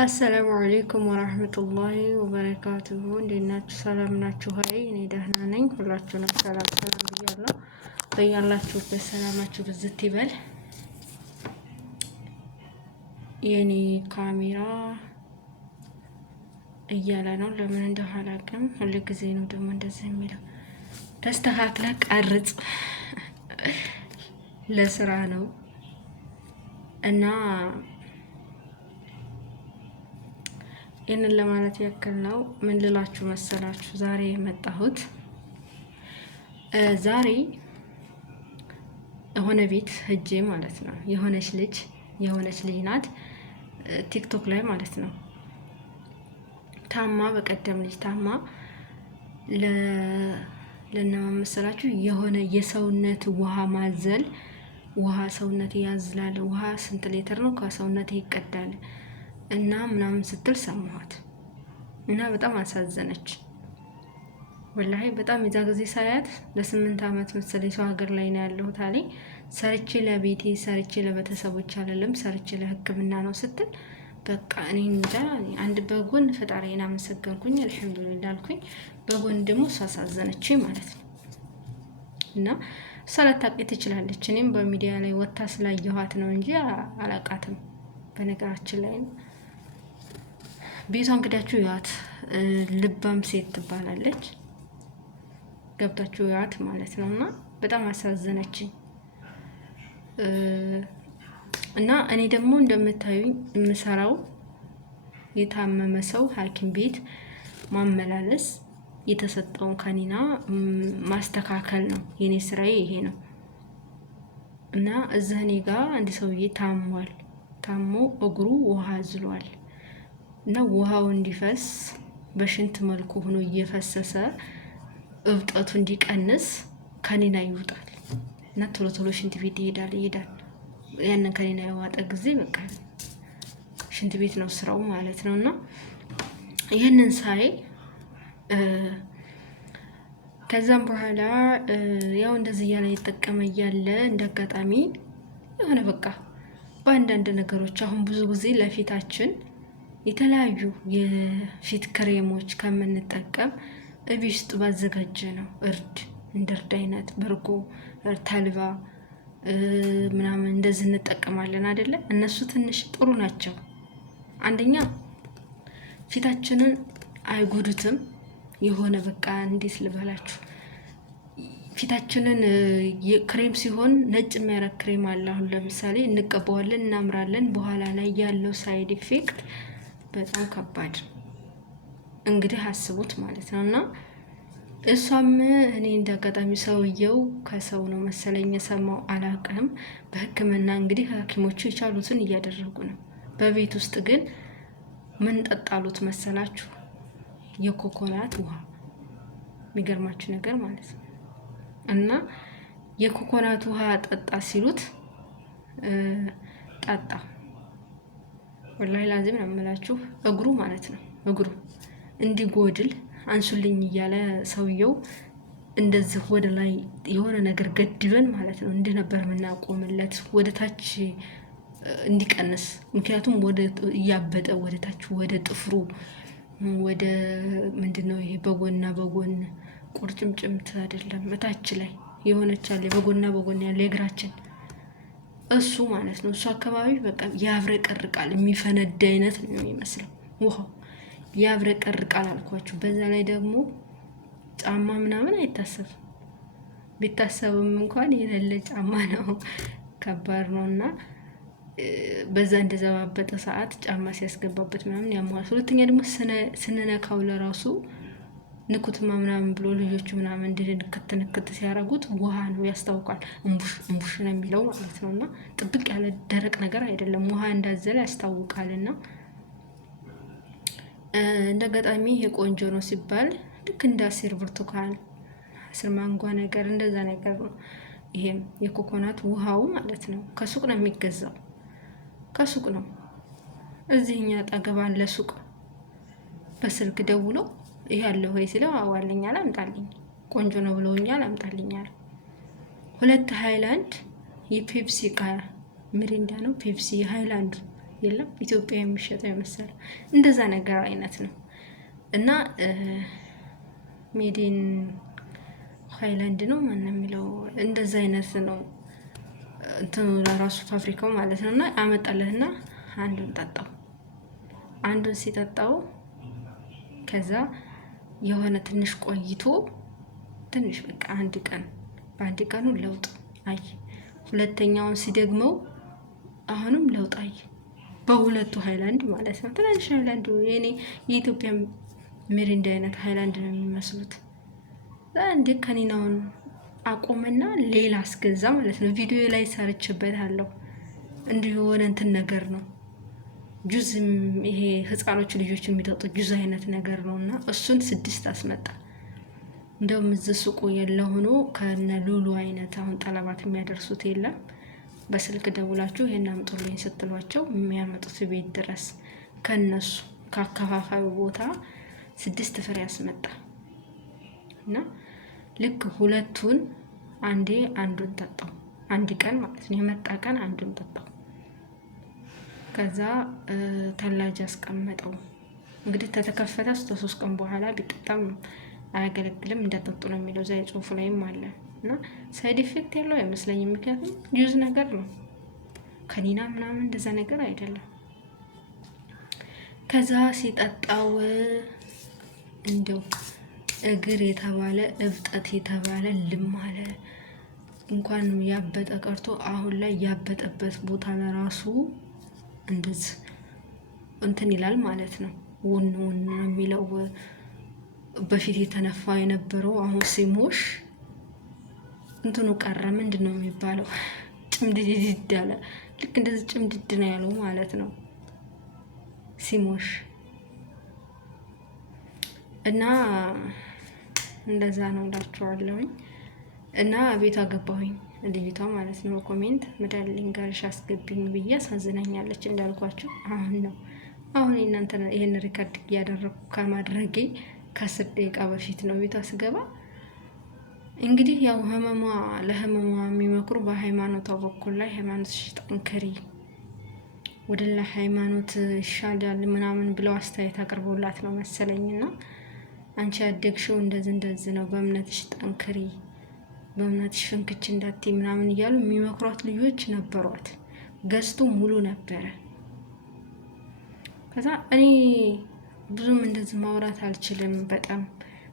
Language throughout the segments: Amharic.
አሰላሙ አለይኩም ወራህመቱላሂ ወበረካቱሁ። እንዴት ናችሁ? ሰላም ናችሁ? ሀይ እኔ ደህና ነኝ። ሁላችሁንም ሰላም ብያለሁ። በያላችሁበት ሰላማችሁ ብዝት ይበል። የኔ ካሜራ እያለ ነው ለምን እንደሆነ አላውቅም። ሁሉ ጊዜ ነው ደግሞ እንደዚህ የሚለው። ተስተካክለ ቀርጽ ለስራ ነው እና ይህንን ለማለት ያክል ነው። ምን ልላችሁ መሰላችሁ? ዛሬ የመጣሁት ዛሬ የሆነ ቤት ሂጄ ማለት ነው። የሆነች ልጅ ናት ቲክቶክ ላይ ማለት ነው። ታማ በቀደም ልጅ ታማ ለነመሰላችሁ የሆነ የሰውነት ውሃ ማዘል ውሃ ሰውነት ያዝላል። ውሃ ስንት ሊትር ነው ከሰውነት ይቀዳል እና ምናምን ስትል ሰማኋት እና በጣም አሳዘነች። ወላሂ በጣም የዛ ጊዜ ሳያት ለ8 ዓመት መሰለኝ ሰው ሀገር ላይ ነው ያለሁት አለኝ። ሰርቼ ለቤቴ ሰርቼ ለቤተሰቦች አይደለም ሰርቼ ለሕክምና ነው ስትል በቃ እኔ እንጃ። አንድ በጎን ፈጣሪዬን አመሰገንኩኝ አልሐምዱሊላህ አልኩኝ፣ በጎን ደግሞ እሷ አሳዘነችኝ ማለት ነው። እና እሷ ላታውቂ ትችላለች። እኔም በሚዲያ ላይ ወታ ስላየኋት ነው እንጂ አላውቃትም በነገራችን ላይ ነው። ቤቷን እንግዳችሁ ያት ልባም ሴት ትባላለች። ገብታችሁ ያት ማለት ነውና በጣም አሳዘነችኝ። እና እኔ ደግሞ እንደምታዩኝ የምሰራው የታመመ ሰው ሐኪም ቤት ማመላለስ፣ የተሰጠውን ከኒና ማስተካከል ነው የኔ ስራዬ ይሄ ነው። እና እዛ እኔ ጋር አንድ ሰውዬ ታሟል። ታሞ እግሩ ውሃ ዝሏል እና ውሃው እንዲፈስ በሽንት መልኩ ሆኖ እየፈሰሰ እብጠቱ እንዲቀንስ ከኒና ይውጣል እና ቶሎ ቶሎ ሽንት ቤት ይሄዳል። ያንን ከኒና ያዋጣ ጊዜ በቃ ሽንት ቤት ነው ስራው ማለት ነው። እና ይሄንን ሳይ ከዛም በኋላ ያው እንደዚህ እያለ እየተጠቀመ እያለ እንደአጋጣሚ የሆነ በቃ በአንዳንድ ነገሮች አሁን ብዙ ጊዜ ለፊታችን የተለያዩ የፊት ክሬሞች ከምንጠቀም እቤት ውስጥ ባዘጋጀ ነው እንደ እርድ አይነት በርጎ፣ ተልባ ምናምን እንደዚህ እንጠቀማለን አይደለ? እነሱ ትንሽ ጥሩ ናቸው። አንደኛ ፊታችንን አይጎዱትም። የሆነ በቃ እንዴት ልበላችሁ፣ ፊታችንን ክሬም ሲሆን ነጭ የሚያረግ ክሬም አለ። አሁን ለምሳሌ እንቀባዋለን፣ እናምራለን። በኋላ ላይ ያለው ሳይድ ኢፌክት በጣም ከባድ እንግዲህ አስቡት ማለት ነው። እና እሷም እኔ እንዳጋጣሚ ሰውየው ከሰው ነው መሰለኝ የሰማው አላውቅም። በሕክምና እንግዲህ ሐኪሞቹ የቻሉትን እያደረጉ ነው። በቤት ውስጥ ግን ምን ጠጣሉት መሰላችሁ? የኮኮናት ውሃ። የሚገርማችሁ ነገር ማለት ነው። እና የኮኮናት ውሃ ጠጣ ሲሉት ጠጣ። ወላሂ ላዚም ነው የምላችሁ። እግሩ ማለት ነው እግሩ እንዲጎድል አንሱልኝ እያለ ሰውየው እንደዚህ ወደ ላይ የሆነ ነገር ገድበን ማለት ነው እንዲህ ነበር የምናቆምለት ወደ ታች እንዲቀንስ። ምክንያቱም ወደ እያበጠ ወደ ታች ወደ ጥፍሩ ወደ ምንድነው ይሄ በጎንና በጎን ቁርጭምጭምት አይደለም እታች ላይ የሆነች አለ በጎንና በጎን ያለ እግራችን እሱ ማለት ነው። እሱ አካባቢ በቃ ያብረቀርቃል። የሚፈነዳ አይነት ነው የሚመስለው ውሃው ያብረቀርቃል አልኳችሁ። በዛ ላይ ደግሞ ጫማ ምናምን አይታሰብም። ቢታሰብም እንኳን የሌለ ጫማ ነው፣ ከባድ ነውና በዛ እንደዘባበጠ ሰዓት ጫማ ሲያስገባበት ምናምን ያሟል። ሁለተኛ ደግሞ ስንነካው ለራሱ ንኩትማ ምናምን ብሎ ልጆቹ ምናምን እንድንክት ሲያረጉት ውሃ ነው ያስታውቃል። እንቡሽ ነው የሚለው ማለት ነውና ጥብቅ ያለ ደረቅ ነገር አይደለም፣ ውሃ እንዳዘለ ያስታውቃልና እንደገጣሚ ይሄ ቆንጆ ነው ሲባል ልክ እንደ አሲር ብርቱካን፣ አሲር ማንጓ ነገር እንደዛ ነገር ነው። ይሄም የኮኮናት ውሃው ማለት ነው። ከሱቅ ነው የሚገዛው፣ ከሱቅ ነው። እዚህኛ ጠገባን ለሱቅ በስልክ ደውሎ ይሄ ያለው ወይ ሲለው አዋለኛል አምጣልኝ፣ ቆንጆ ነው ብለውኛል አምጣልኛል። 2 ሃይላንድ የፔፕሲ ሚሪንዳ ነው ፔፕሲ ሃይላንድ የለም ኢትዮጵያ የሚሸጠው የመሰለው እንደዛ ነገር አይነት ነው። እና ሜዲን ሃይላንድ ነው ማን የሚለው እንደዛ አይነት ነው እንትኑ ለራሱ ፋብሪካው ማለት ነው። እና አመጣለህና አንዱን ጠጣው። አንዱን ሲጠጣው ከዛ የሆነ ትንሽ ቆይቶ ትንሽ በቃ በአንድ ቀኑ ለውጥ አይ። ሁለተኛውን ሲደግመው አሁንም ለውጥ አይ። በሁለቱ ሃይላንድ ማለት ነው። ትናንሽ ሃይላንድ የኔ የኢትዮጵያ ሚሪንዳ አይነት ሃይላንድ ነው የሚመስሉት። እንዴ ከኒናውን አቆመና ሌላ አስገዛ ማለት ነው። ቪዲዮ ላይ ሰርችበታለሁ። እንዲሁ የሆነ እንትን ነገር ነው ጁዝም ይሄ ህፃኖች ልጆች የሚጠጡት ጁዝ አይነት ነገር ነውና እሱን 6 አስመጣ። እንደውም እዚህ ሱቁ የለ ሆኖ ከነ ሉሉ አይነት አሁን ጠለባት የሚያደርሱት የለም። በስልክ ደውላችሁ ይሄን አምጡልኝ ስትሏቸው የሚያመጡት ቤት ድረስ ከነሱ ከአከፋፋዩ ቦታ 6 ፍሬ አስመጣ እና ልክ ሁለቱን አንዱን ጠጣው። አንድ ቀን ማለት ነው የመጣ ቀን አንዱን ጠጣው። ከዛ ተላጅ አስቀመጠው። እንግዲህ ተተከፈተ 3 ቀን በኋላ ቢጠጣም አያገለግልም እንዳጠጡ ነው የሚለው ዛይ ጽሁፉ ላይም አለ። እና ሳይድ ኢፌክት ያለው አይመስለኝም። ምክንያቱም ጁዝ ነገር ነው ከኒና ምናምን እንደዛ ነገር አይደለም። ከዛ ሲጠጣው እንደው እግር የተባለ እብጠት የተባለ ልም አለ። እንኳን ያበጠ ቀርቶ አሁን ላይ ያበጠበት ቦታ ለራሱ እንደዚህ እንትን ይላል ማለት ነው። ውን የሚለው በፊት የተነፋ የነበረው አሁን ሲሞሽ እንትኑ ቀረ። ምንድን ነው የሚባለው? ጭምድድድ ያለ ልክ እንደዚህ ጭምድድ ነው ያለው ማለት ነው ሲሞሽ። እና እንደዛ ነው እላችኋለሁኝ። እና ቤቷ ገባሁኝ ልጅቷ ማለት ነው በኮሜንት መዳልኝ ጋርሽ አስገቢኝ ብዬ አሳዝናኛለች እንዳልኳችሁ። አሁን እናንተ ይሄን ሪከርድ እያደረኩ ከማድረጌ ከ10 ደቂቃ በፊት ነው ቤቷ ስገባ። እንግዲህ ያው ለህመሟ የሚመክሩ በሃይማኖቷ በኩል ላይ ሃይማኖትሽ ጠንክሪ፣ ወደ ላ ሃይማኖት ይሻላል ምናምን ብለው አስተያየት አቅርቦላት ነው መሰለኝና አንቺ ያደግሽው እንደዚህ ነው፣ በእምነትሽ ጠንክሪ፣ በእምነትሽ ፍንክች እንዳትይ ምናምን እያሉ የሚመክሯት ልጆች ነበሯት። ገዝቱ ሙሉ ነበረ። ከዛ እኔ ብዙም እንደዚህ ማውራት አልችልም። በጣም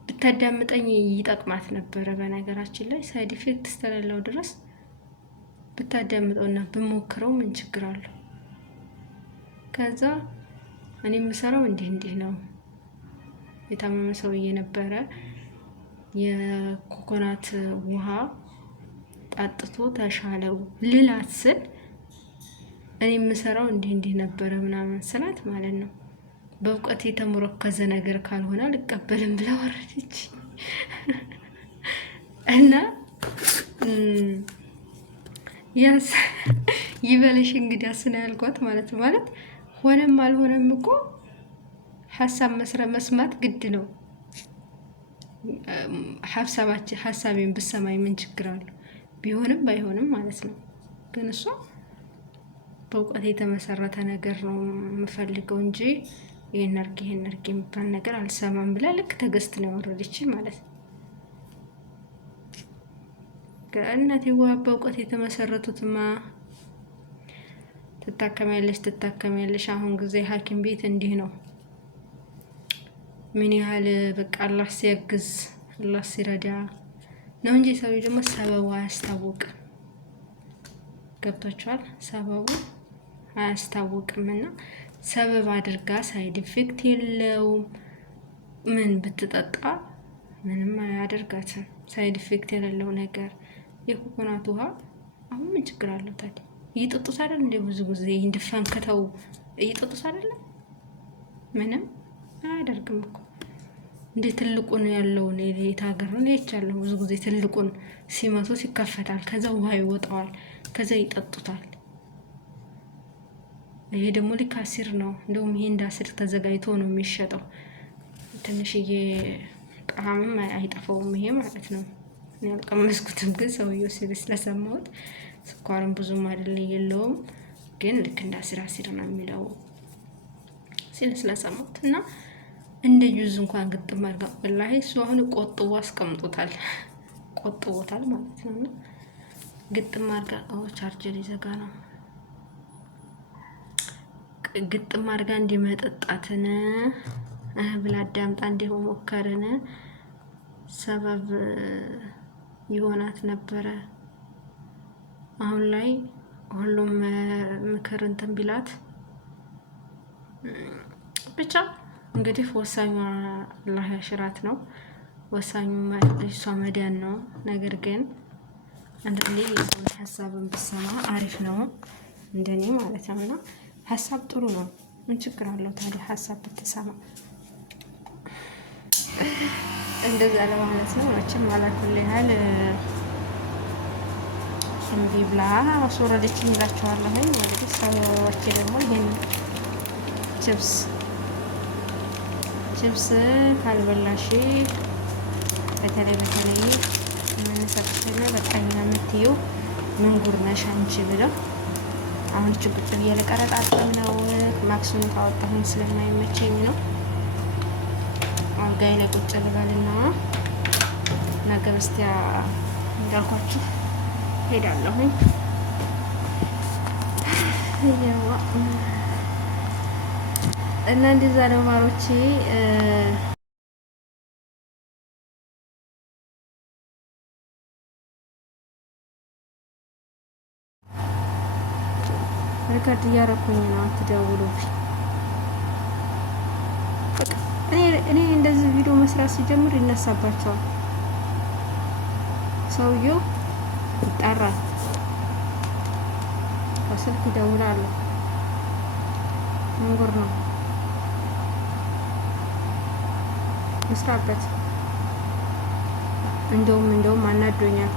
ብታዳምጠኝ ይጠቅማት ነበረ። በነገራችን ላይ ሳይድ ኢፌክት ስለሌለው ድረስ ብታዳምጠውና ብሞክረው ምን ችግር አለው? ከዛ እኔ የምሰራው እንዲህ ነው። የታመመ ሰውዬ ነበረ። የኮኮናት ውሃ ጣጥቶ ተሻለው ልላት ስል እኔ የምሰራው እንዲህ ነበረ ምናምን ስላት ማለት ነው በእውቀት የተሞረከዘ ነገር ካልሆነ አልቀበልም ብላ ወረደች። እና ያስ ይበለሽ እንግዲህ አስና ያልኳት ማለት ነው። ማለት ሆነም አልሆነም እኮ ሐሳብ መስማት ግድ ነው። ሐሳቤን ብሰማይ ምን ችግር አለው? ቢሆንም ባይሆንም ማለት ነው። ግን እሷ በእውቀት የተመሰረተ ነገር ነው የምፈልገው እንጂ ይሄን አርግ የሚባል ነገር አልሰማም ብላ ልክ ተገስት ነው ያወረደች ማለት ነው። ከእናቴዋ በእውቀት የተመሰረቱትማ ትታከሚያለሽ። አሁን ጊዜ ሐኪም ቤት እንዲህ ነው። ምን ያህል በቃ አላህ ሲያግዝ አላህ ሲረዳ ነው እንጂ ሰው ደግሞ ሰበቡ አያስታውቅም። ገብቷችኋል? ሰበቡ አያስታውቅምና ሰበብ አድርጋ ሳይድ ኢፌክት የለውም። ምን ብትጠጣ ምንም አያደርጋትም። ሳይድ ኢፌክት የሌለው ነገር የኮኮናት ውሃ አሁን ምን ችግር አለው ታዲያ? እየጠጡት አይደል እንደ ብዙ ጊዜ እንድፈንከተው እየጠጡት አይደለም። ምንም አያደርግም እኮ እንደ ትልቁን ያለውን የት ሀገር ነው ያቻለው። ብዙ ጊዜ ትልቁን ሲመቱት ይከፈታል፣ ከዛ ውሃ ይወጣዋል፣ ከዛ ይጠጡታል። ይሄ ደግሞ ልክ አሲር ነው። እንደውም ይሄ እንደ አሲር ተዘጋጅቶ ነው የሚሸጠው። ትንሽዬ ጣዕምም አይጠፋውም ይሄ ማለት ነው። እኔ አልቀመስኩትም፣ ግን ሰውየው ሲል ስለሰማሁት ስኳርም ብዙም አይደል የለውም። ግን ልክ እንደ አሲር ነው የሚለው ሲል ስለሰማሁት እና እንደ ጁዝ እንኳን ግጥም አድርጋ ወላሂ እሱ አሁን ቆጥቦ አስቀምጦታል፣ ቆጥቦታል ማለት ነው። እና ግጥም አድርጋ ቻርጀር ይዘጋ ነው ግጥም አድርጋ እንዲመጠጣትን ብላ አዳምጣ እንዲሞከርን ሰበብ ይሆናት ነበረ። አሁን ላይ ሁሉም ምክር እንትን ቢላት ብቻ እንግዲህ ወሳኙ አላህ ያሽራት ነው። ወሳኙ እሷ መዳን ነው። ነገር ግን አንዳንዴ የሰውን ሀሳብን ብሰማ አሪፍ ነው እንደኔ ማለት ነው። እና ሀሳብ ጥሩ ነው። ምን ችግር አለው ታዲያ ሀሳብ ብትሰማ? እንደዛ ለማለት ነው። መቼም አላኩል ያህል እምቢ ብላ አስወረደች እንላቸዋለሁ። እንግዲህ ሰዎች ደግሞ ይሄን ችፕስ ካልበላሽ በተለይ የምንሰጥሽና በቃኝ ነው የምትይው ምን ጉር ነሽ አንቺ ብለው አሁን ቁጭ ብዬ ልቀረጣጥም ነው። ማክሱን ካወጣሁኝ ስለማይመቸኝ ነው። አልጋይ ላይ ቁጭ ልበልና ነገ በስቲያ እንዳልኳችሁ ሄዳለሁኝ። እና እንደዛ ነው ማሮቼ። ሪከርድ እያደረኩኝ ነው። አትደውሉብኝ። እኔ እንደዚህ ቪዲዮ መስራት ሲጀምር ይነሳባቸዋል። ሰውየው ይጠራል፣ በስልክ ይደውላሉ። መንጉር ነው መስራበት። እንደውም አናዶኛል።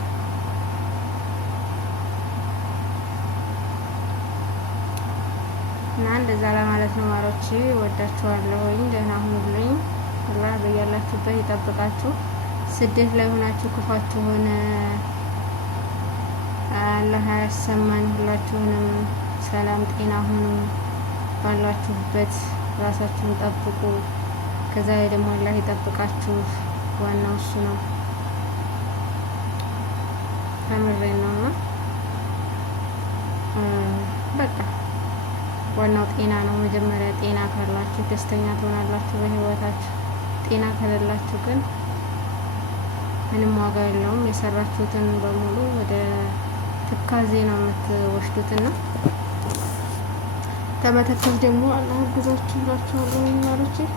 እና እንደዛ ለማለት ነው ማሮቼ። ወዳችኋለሁኝ። ደህና ሁኑልኝ። አላህ በያላችሁበት ይጠብቃችሁ። ስደት ላይ ሆናችሁ ክፋችሁን አላህ ያሰማን። ሁላችሁንም ሰላም ጤና ሁኑ። ባላችሁበት ራሳችሁን ጠብቁ። ከዛ ደግሞ አላህ ይጠብቃችሁ። ዋናው እሱ ነው። ከምሬን ነውና በቃ ዋናው ጤና ነው። መጀመሪያ ጤና ካላችሁ ደስተኛ ትሆናላችሁ በህይወታችሁ። ጤና ከሌላችሁ ግን ምንም ዋጋ የለውም። የሰራችሁትን በሙሉ ወደ ትካዜ ነው የምትወስዱትና ከመተከል ደግሞ አላህ ያግዛችሁ ብላችኋለሁ ማለት ነው።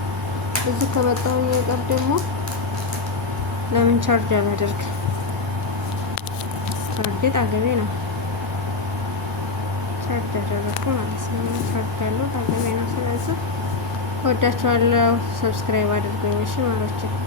እዚህ ከመጣሁ የቀር ደግሞ ለምን ቻርጅ አላደርግ? ቻርጅ አገቤ ነው ቻርጅ አደረኩ ማለት ነው። ቻርጅ ያለው አገቤ ነው። ስለዚህ ወዳችኋለሁ። ሰብስክራይብ አድርጉኝ እሺ ማለት ነው።